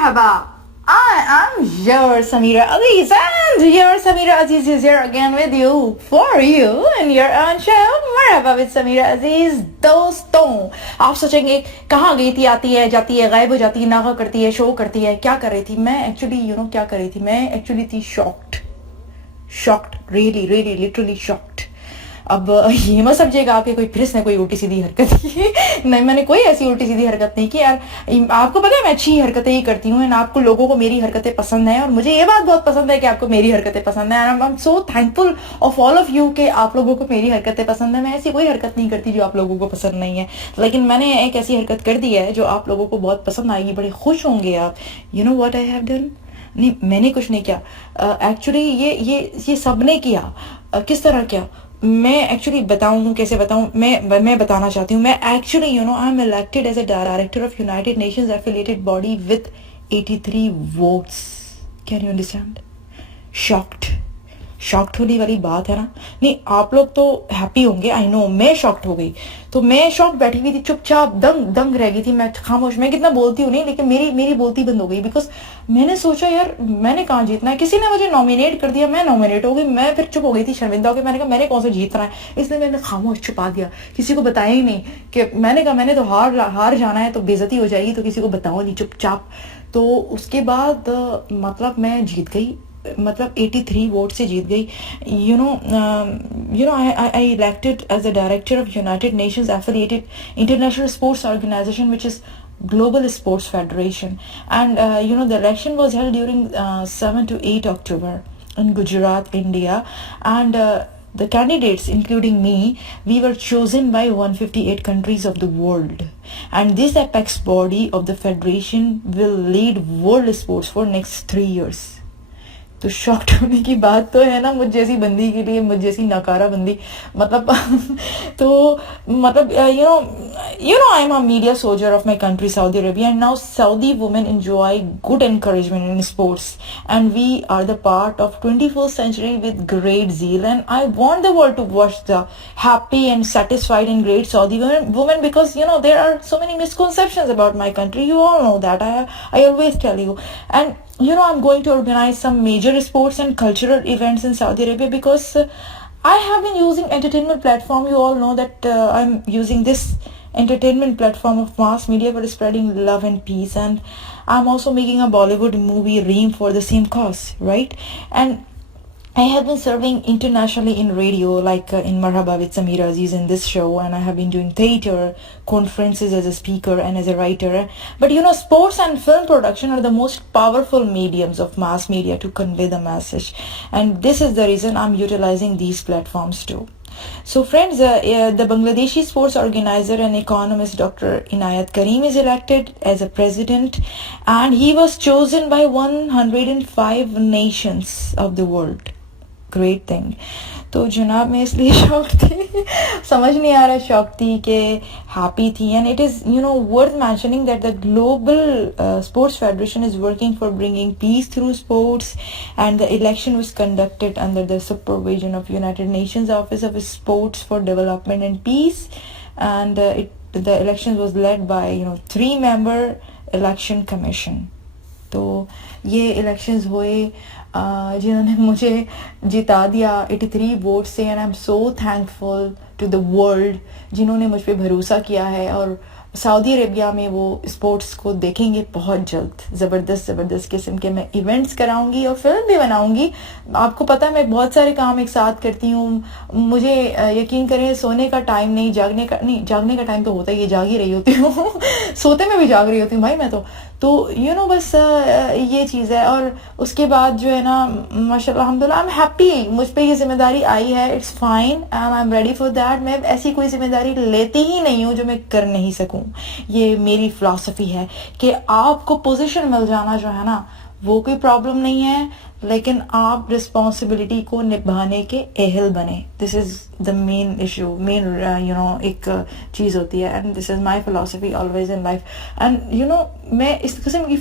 Marhaba. I'm your Samira Aziz, and your Samira Aziz is here again with you, for you, and your own show, Marhaba with Samira Aziz. दोस्तों, आप सोचेंगे कहाँ गई थी, आती है जाती है, गायब हो जाती है, नागा करती है, शो करती है, क्या कर रही थी? मैं एक्चुअली क्या कर रही थी? मैं एक्चुअली थी शॉक्ड, रियली लिटरली शॉक्ड। अब ये मत समझिएगा आपके कोई फिर इसने कोई उल्टी सीधी हरकत की। नहीं, मैंने कोई ऐसी उल्टी सीधी हरकत नहीं की यार। आपको पता है मैं अच्छी हरकतें ही करती हूँ, आपको लोगों को मेरी हरकतें पसंद है, और मुझे ये बात बहुत पसंद है कि आपको मेरी हरकतें पसंद है। आई am so thankful of all of you कि आप लोगों को मेरी हरकतें पसंद है। मैं ऐसी कोई हरकत नहीं करती जो आप लोगों को पसंद नहीं है, लेकिन मैंने एक ऐसी हरकत कर दी है जो आप लोगों को बहुत पसंद आएगी, बड़े खुश होंगे आप। You know what I have done? नहीं, मैंने कुछ नहीं किया एक्चुअली, ये सबने किया। किस तरह किया मैं एक्चुअली बताऊं, कैसे बताऊं? मैं बताना चाहती हूँ। मैं actually I am elected as a director of United Nations affiliated body with 83 votes. Can you understand? Shocked होने वाली बात है ना? नहीं, आप लोग तो हैप्पी होंगे, आई नो। मैं शॉक्ड हो गई, तो मैं शॉक्ड बैठी हुई थी, चुपचाप दंग रह गई थी मैं, खामोश। मैं कितना बोलती हूँ नहीं, लेकिन मेरी बोलती बंद हो गई, बिकॉज मैंने सोचा यार मैंने कहाँ जीतना है। किसी ने मुझे नॉमिनेट कर दिया, मैं नॉमिनेट हो गई, मैं फिर चुप हो गई थी, शर्मिंदा हो गई। मैंने कहा मैंने कौन सा जीतना है, इसलिए मैंने खामोश छुपा दिया, किसी को बताया ही नहीं कि मैंने कहा मैंने तो हार जाना है, तो बेइज्जती हो जाएगी, तो किसी को बताओ नहीं, चुपचाप। तो उसके बाद मतलब मैं जीत गई, मतलब 83 वोट से जीत गई। I elected as a director of United Nations affiliated international sports organization, which is Global Sports Federation, and the election was held during 7 to 8 October in Gujarat, India, and the candidates, including me, we were chosen by 158 countries of the world, and this apex body of the federation will lead world sports for next 3 years. तो शॉक्ड होने की बात तो है ना मुझ जैसी बंदी के लिए, मुझ जैसी नकारा बंदी, मतलब तो मतलब I am a media soldier of my country Saudi Arabia, and now Saudi women enjoy good encouragement in sports, and we are the part of 21st century with great zeal, and I want the world to watch the happy and satisfied and great Saudi women, because there are so many misconceptions about my country. You all know that. I always tell you. And I'm going to organize some major sports and cultural events in Saudi Arabia, because I have been using entertainment platform. You all know that I'm using this entertainment platform of mass media for spreading love and peace, and I'm also making a Bollywood movie Reem for the same cause, right? And I have been serving internationally in radio, like in Marhaba with Samira Aziz in this show, and I have been doing theater, conferences as a speaker and as a writer. But sports and film production are the most powerful mediums of mass media to convey the message, and this is the reason I'm utilizing these platforms too. So friends, the Bangladeshi sports organizer and economist Dr. Inayat Karim is elected as a president, and he was chosen by 105 nations of the world. Great thing. तो जनाब मैं इसलिए शॉक थी, समझ नहीं आ रहा शॉक थी कि हैप्पी थी। And it is worth mentioning that the global sports federation is working for bringing peace through sports, and the election was conducted under the supervision of United Nations office of sports for development and peace, and the election was led by 3-member election commission. तो ये इलेक्शंस हुए जिन्होंने मुझे जिता दिया 83 vote से, and I am so thankful to the world जिन्होंने मुझ पे भरोसा किया है। और सऊदी अरेबिया में वो स्पोर्ट्स को देखेंगे बहुत जल्द। ज़बरदस्त किस्म के मैं इवेंट्स कराऊंगी और फिल्म भी बनाऊंगी। आपको पता है मैं बहुत सारे काम एक साथ करती हूँ, मुझे यकीन करें सोने का टाइम नहीं, जागने का टाइम तो होता ही है, जाग ही रही होती हूँ सोते में भी जाग रही होती हूँ भाई मैं तो बस ये चीज़ है। और उसके बाद जो है ना माशाल्लाह अल्हम्दुलिल्लाह आई एम हैप्पी, मुझ पे ये जिम्मेदारी आई है, it's fine and I am ready for that. मैं ऐसी कोई जिम्मेदारी लेती ही नहीं हूँ जो मैं कर नहीं सकूँ। ये मेरी फिलॉसफी है कि आपको पोजीशन मिल जाना जो है ना वो कोई प्रॉब्लम नहीं है, लेकिन आप रिस्पॉन्सिबिलिटी को निभाने के अहल बने। This is the main issue, main एक चीज़ होती है, and this is my philosophy always in life. And मैं इस किस्म की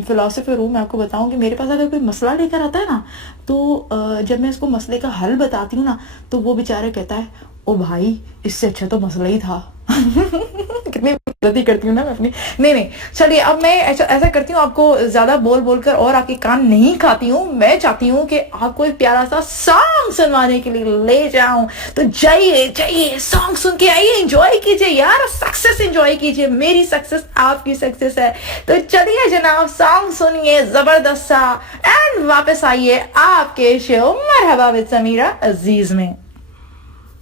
फिलॉसफर हूँ। मैं आपको बताऊँ कि मेरे पास अगर कोई मसला लेकर आता है ना, तो जब मैं उसको मसले का हल बताती हूँ ना, तो वो बेचारा कहता है ओ भाई इससे अच्छा तो मसला ही था कितनी गलती करती हूँ ना मैं अपनी। नहीं नहीं, चलिए अब मैं ऐसा करती हूँ, आपको ज्यादा बोल बोलकर और आपके कान नहीं खाती हूँ। मैं चाहती हूँ कि आपको एक प्यारा सा सॉन्ग सुनवाने के लिए ले जाऊं। तो जाइए जाइए, सॉन्ग सुन के आइए, एंजॉय कीजिए यार, सक्सेस एंजॉय कीजिए। मेरी सक्सेस आपकी सक्सेस है। तो चलिए जनाब, सॉन्ग सुनिए जबरदस्त सा, एंड वापस आइए आपके शो मरहबा विद समीरा अजीज में।